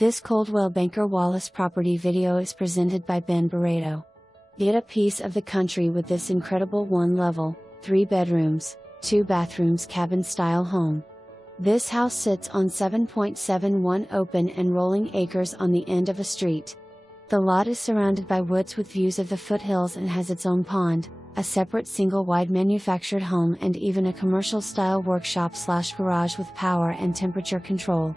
This Coldwell Banker Wallace property video is presented by Ben Barreto. Get a piece of the country with this incredible 1-level, 3 bedrooms, 2 bathrooms cabin-style home. This house sits on 7.71 open and rolling acres on the end of a street. The lot is surrounded by woods with views of the foothills and has its own pond, a separate single-wide manufactured home and even a commercial-style workshop/garage with power and temperature control.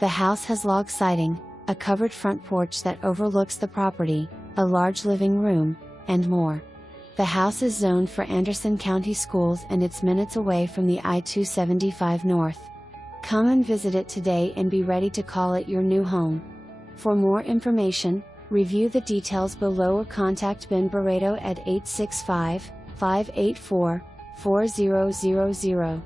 The house has log siding, a covered front porch that overlooks the property, a large living room, and more. The house is zoned for Anderson County Schools and it's minutes away from the I-275 North. Come and visit it today and be ready to call it your new home. For more information, review the details below or contact Ben Barreto at 865-584-4000.